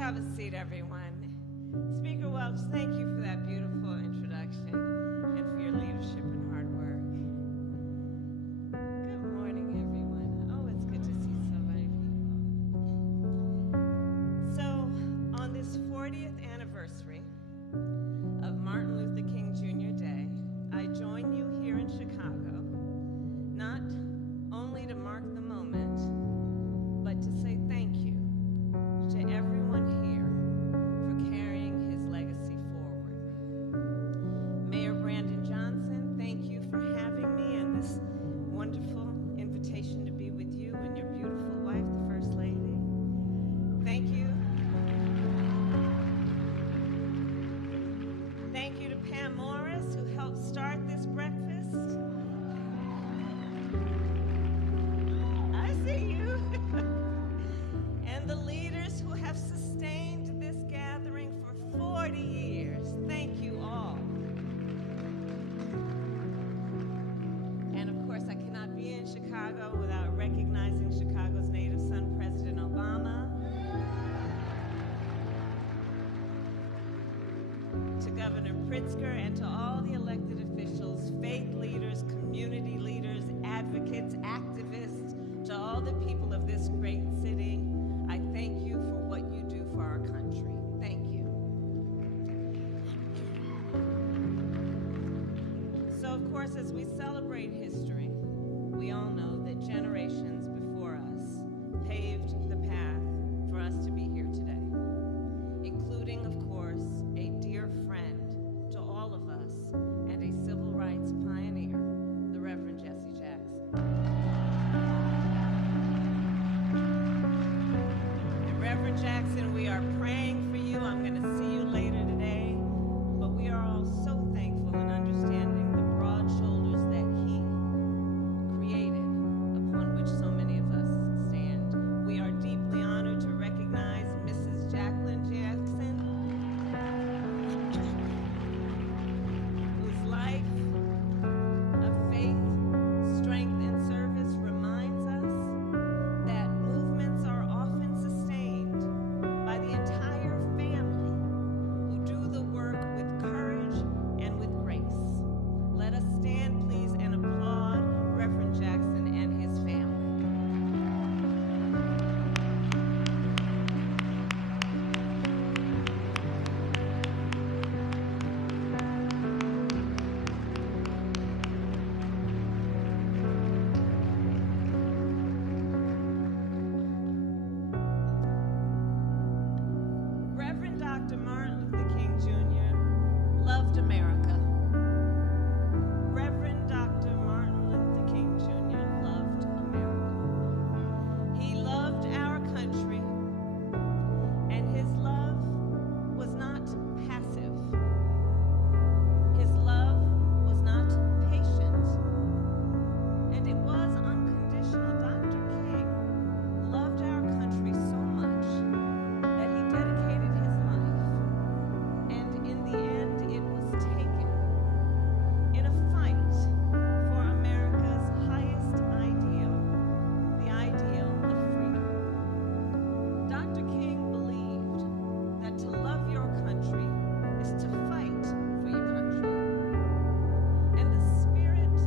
have a seat, everyone. Speaker Welch, thank you for that beautiful introduction and for your leadership and hard work. Good morning, everyone. Oh, it's good to see so many people. So, on this 40th anniversary of Martin Luther King Jr. Day, I join you here in Chicago, not only to mark the moment, but to say thank you to everyone here for carrying his legacy forward. Mayor Brandon Johnson, thank you for having me and this wonderful invitation to be with you and your beautiful wife, the First Lady. Thank you. Thank you to Pam Morris, who helped start this breakfast. I see you. And the leaders who have sustained this gathering for 40 years. Thank you all. And of course, I cannot be in Chicago without recognizing Chicago's native son, President Obama. To Governor Pritzker and to all the elected officials, faith leaders, community leaders, advocates, activists, to all the people of this great city, I thank you for what you do for our country. Thank you. So, of course, as we celebrate history, we all know that generations before us paved the path for us to be here today, including, of course, a dear friend to all of us and a civil rights pioneer, the Reverend Jesse Jackson. Reverend Jackson, we are praying for you. I'm going to see you later today. But we are all so thankful and understanding the broad shoulders that he created, upon which so many of us stand. We are deeply honored to recognize Mrs. Jacqueline Jackson, whose life of faith, strength, and service reminds us that movements are often sustained by the entire family who do the work with courage and with grace. Let us stand, please, and applaud Reverend Jackson and his family. Reverend Dr. Martin Luther King Jr. loved America. Reverend Dr. Martin Luther King Jr. loved America. He loved our country, and his love was not passive. His love was not patient, and it was unconditional. Dr. King loved our country so much that he dedicated his life, and in the end it was taken in a fight for America's highest ideal, the ideal of freedom. Dr. King believed that to love your country is to fight for your country. And the spirit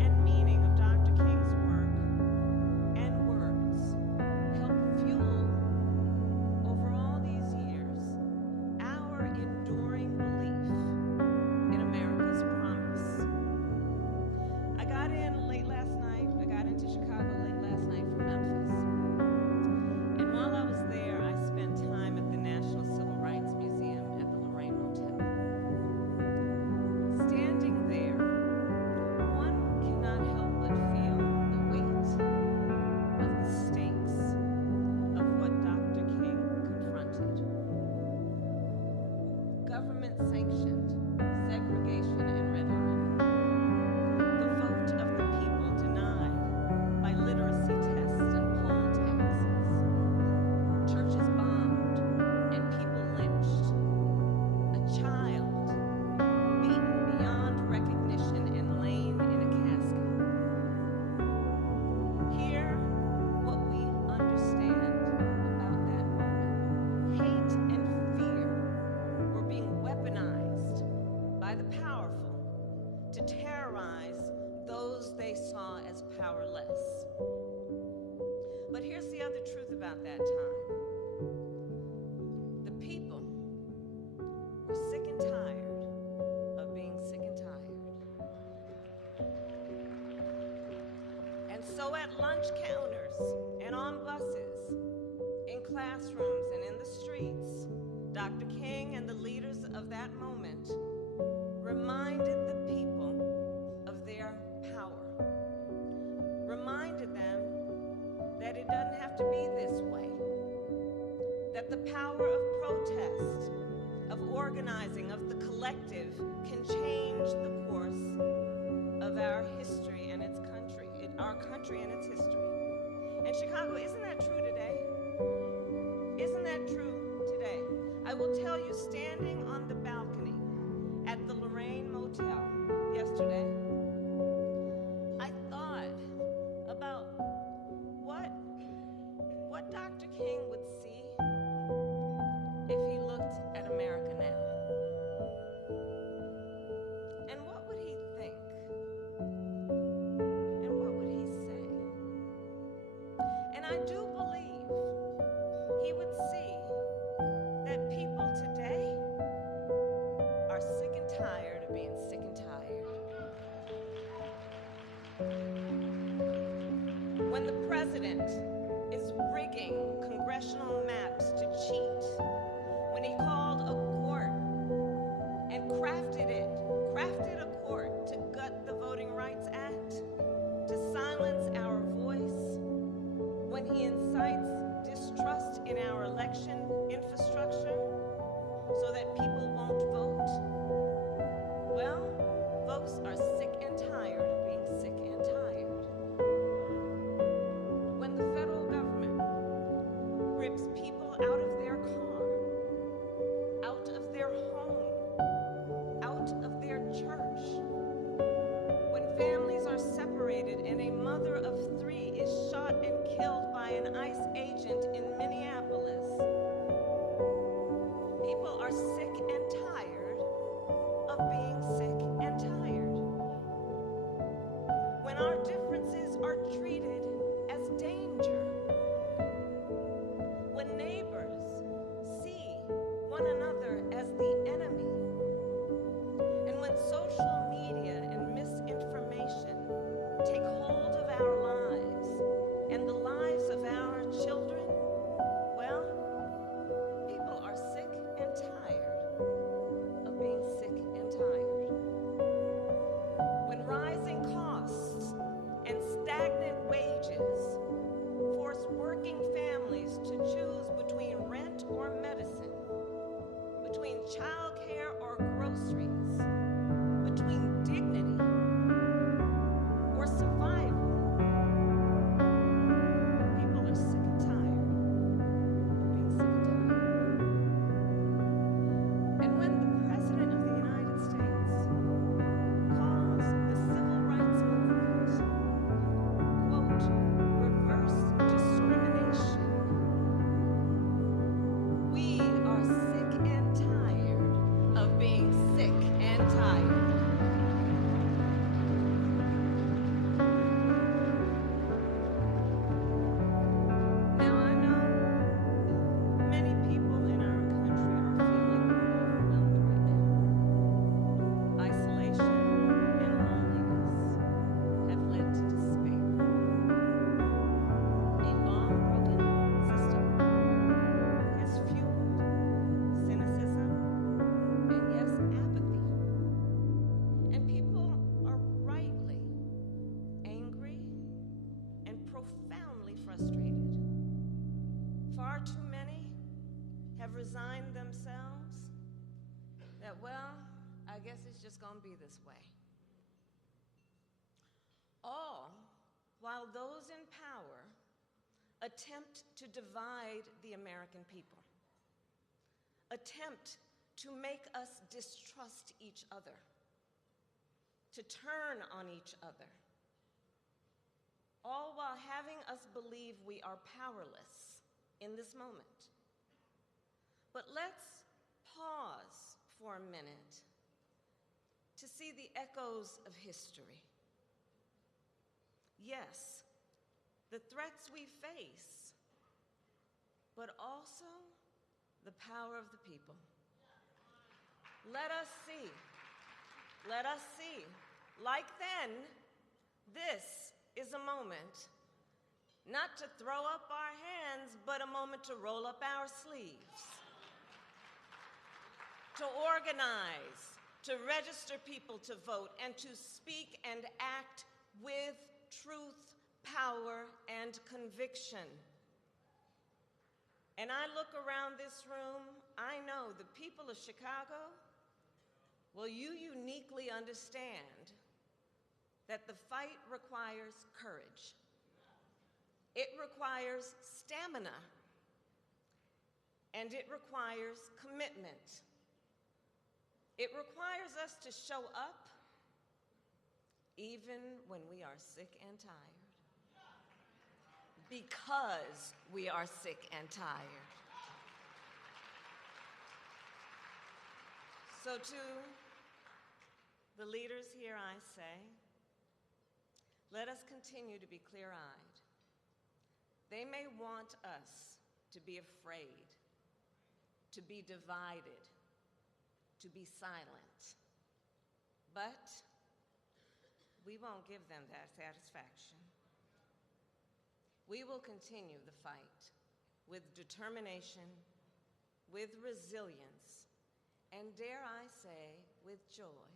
and meaning of Dr. King's work and words helped fuel, over all these years, our enduring belief in America's promise. I got into Chicago late last night from Memphis. And while I was there, I spent time at the National Civil Rights Museum at the Lorraine Motel. Standing there, one cannot help but feel the weight of the stakes of what Dr. King confronted. Government-sanctioned segregation and redlining. The vote of the people denied by literacy tests and poll taxes. Churches bombed and people lynched. A child beaten beyond recognition and laid in a casket. Hear what we understand about that moment. Hate saw as powerless. But here's the other truth about that time. The people were sick and tired of being sick and tired. And so at lunch counters and on buses, in classrooms and in the streets, Dr. King and the leaders of that moment reminded the people of their power, reminded them that it doesn't have to be this way, that the power of protest, of organizing, of the collective can change the course of our history and its country, our country and its history. And Chicago, isn't that true today? Isn't that true today? I will tell you, standing on the balcony at the Lorraine Motel yesterday, I thought about what Dr. King would see if he looked at America now. And what would he think? And what would he say? And I do believe he would see that people today are sick and tired of being sick and tired. When the president is rigging congressional maps to cheat, when he called a court and crafted a court to gut the Voting Rights Act, to silence our voice, when he incites distrust in our election infrastructure so that people won't vote, well, folks are sick and tired of being sick and tired. When the federal government rips people out of their car, out of their home, out of their church, when families are separated and a mother of 3 is shot and killed by an ICE agent in Minneapolis, people are sick and tired of being sick and tired. When our differences are treated as danger, when neighbors see one another as the enemy, and when social media and misinformation take hold of our lives and the lives of our children, well, people are sick and tired of being sick and tired. When rising costs and stagnant wages force working families to choose between rent or medicine, between childcare or groceries, between dignity or survival, people are sick and tired of being sick and tired. And when the President of the United States calls the civil rights movement, quote, reverse discrimination, we are sick and tired of being sick and tired. Now, I know many people in our country are feeling overwhelmed right now. Isolation and loneliness have led to despair. A long-broken system has fueled cynicism and, yes, apathy. And people are rightly angry and profoundly frustrated. Far too many have resigned themselves that, well, I guess it's just going to be this way. All while those in power attempt to divide the American people, attempt to make us distrust each other, to turn on each other, all while having us believe we are powerless in this moment. But let's pause for a minute to see the echoes of history. Yes, the threats we face, but also the power of the people. Let us see. Let us see. Like then, this is a moment not to throw up our hands, but a moment to roll up our sleeves, to organize, to register people to vote, and to speak and act with truth, power, and conviction. And I look around this room, I know the people of Chicago, well, you uniquely understand that the fight requires courage. It requires stamina, and it requires commitment. It requires us to show up even when we are sick and tired, because we are sick and tired. So to the leaders here, I say, let us continue to be clear-eyed. They may want us to be afraid, to be divided, to be silent, but we won't give them that satisfaction. We will continue the fight with determination, with resilience, and dare I say, with joy.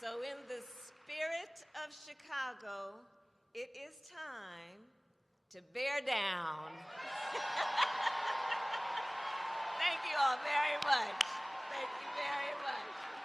So in the spirit of Chicago, it is time to bear down. Thank you all very much. Thank you very much.